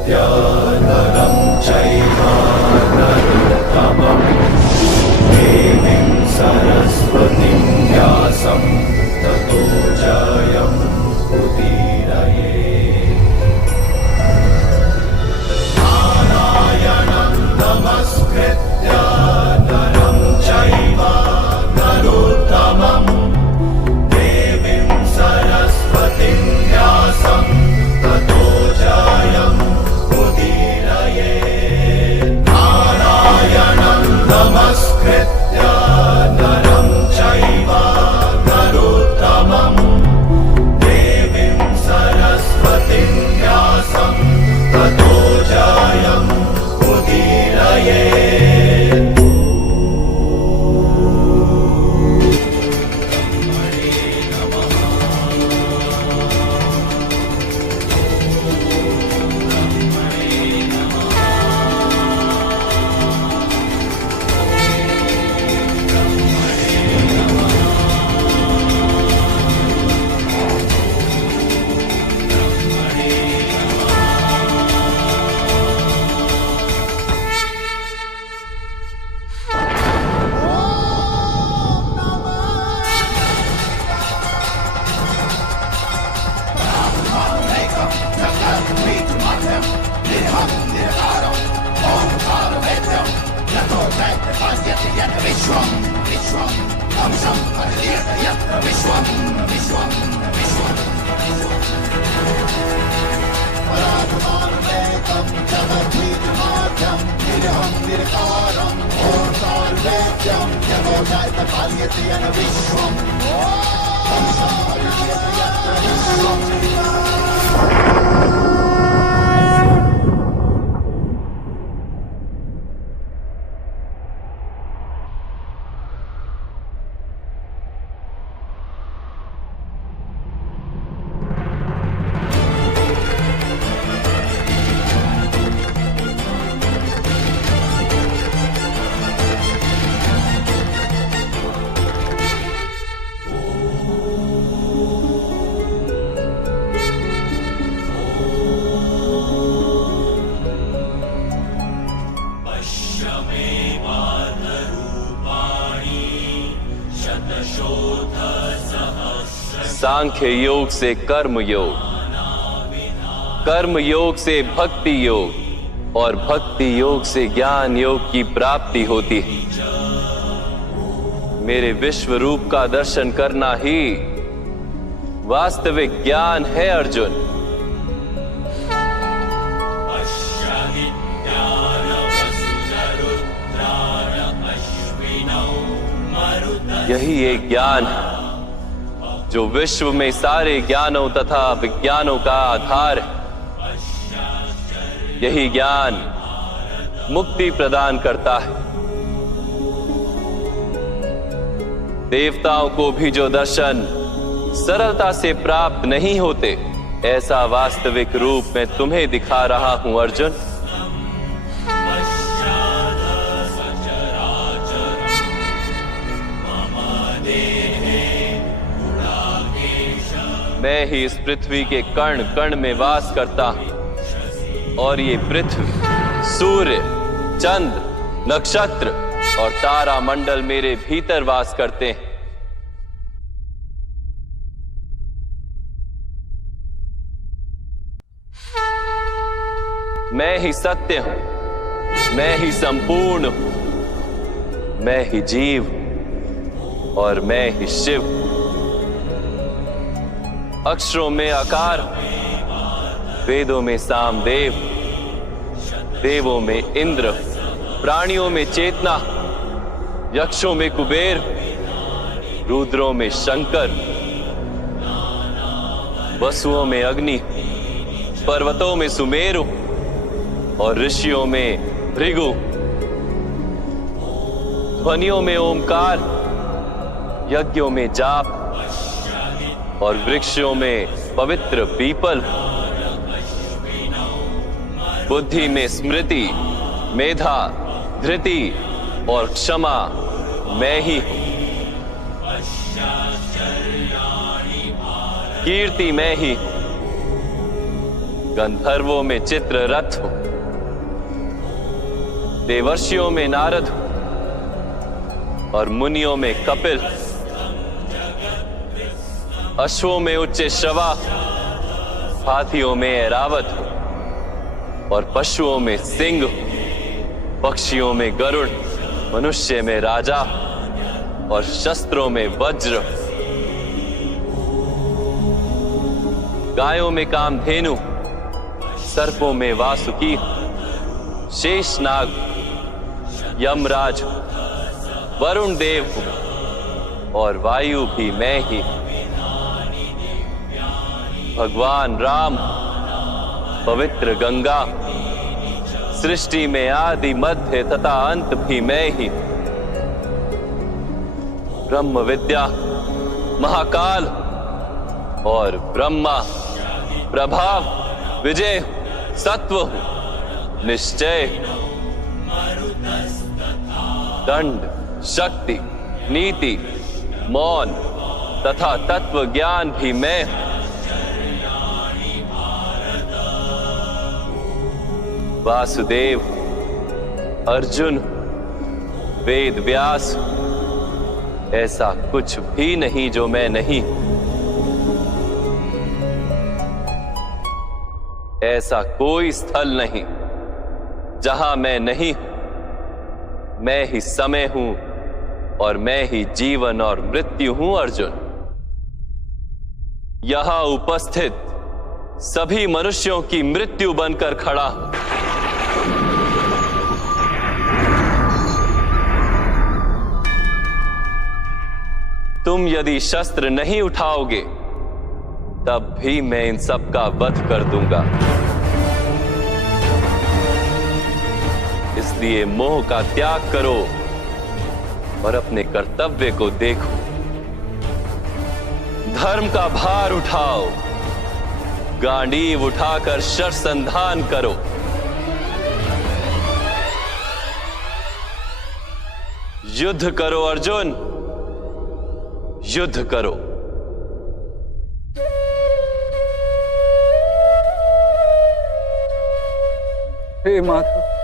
नरं चैव नरोत्तमं देवीं सरस्वतीं व्यासं ततो जयम् उदीरये। नारायणं नमस्कृत्य नरं चैव नरोत्तमं देवीं सरस्वतीं व्यासं ततो जयम् उदीरये। नारायणं नमस्कृत्य नरं चैव नरोत्तमं देवीं सरस्वतीं व्यासं ततो जयम् उदीरये। सांख्य योग से कर्म योग, कर्म योग से भक्ति योग और भक्ति योग से ज्ञान योग की प्राप्ति होती है। मेरे विश्व रूप का दर्शन करना ही वास्तविक ज्ञान है अर्जुन। यही एक ज्ञान है जो विश्व में सारे ज्ञानों तथा विज्ञानों का आधार है। यही ज्ञान मुक्ति प्रदान करता है। देवताओं को भी जो दर्शन सरलता से प्राप्त नहीं होते, ऐसा वास्तविक रूप में तुम्हें दिखा रहा हूं अर्जुन। मैं ही इस पृथ्वी के कण कण में वास करता हूं और ये पृथ्वी, सूर्य, चंद्र, नक्षत्र और तारा मंडल मेरे भीतर वास करते हैं। मैं ही सत्य हूं, मैं ही संपूर्ण हूं, मैं ही जीव और मैं ही शिव। अक्षरों में आकार, वेदों में सामदेव, देवों में इंद्र, प्राणियों में चेतना, यक्षों में कुबेर, रुद्रों में शंकर, वसुओं में अग्नि, पर्वतों में सुमेरु और ऋषियों में भृगु, ध्वनियों में ओमकार, यज्ञों में जाप और वृक्षों में पवित्र पीपल, बुद्धि में स्मृति, मेधा, धृति और क्षमा मैं ही हूं। कीर्ति मैं ही हूं, गंधर्वों में चित्ररथ हूं, देवर्षियों में नारद हूं और मुनियों में कपिल, अश्वों में उच्च श्रवा, हाथियों में ऐरावत हूं और पशुओं में सिंह हूं, पक्षियों में गरुड़, मनुष्य में राजा और शस्त्रों में वज्र, गायों में कामधेनु, सर्पों में वासुकी, शेषनाग, यमराज, वरुण देव और वायु भी मैं ही। भगवान राम, पवित्र गंगा, सृष्टि में आदि मध्य तथा अंत भी मैं ही। ब्रह्म विद्या, महाकाल और ब्रह्मा, प्रभाव, विजय, सत्व, निश्चय, दंड, शक्ति, नीति, मौन तथा तत्व ज्ञान भी मैं हूं। वासुदेव, अर्जुन, वेद व्यास, ऐसा कुछ भी नहीं जो मैं नहीं। ऐसा कोई स्थल नहीं जहां मैं नहीं हूं। मैं ही समय हूं और मैं ही जीवन और मृत्यु हूं अर्जुन। यहां उपस्थित सभी मनुष्यों की मृत्यु बनकर खड़ा हूं। तुम यदि शस्त्र नहीं उठाओगे तब भी मैं इन सब का वध कर दूंगा। इसलिए मोह का त्याग करो और अपने कर्तव्य को देखो। धर्म का भार उठाओ, गांडीव उठाकर शरसंधान करो। युद्ध करो अर्जुन, युद्ध करो। हे माधव,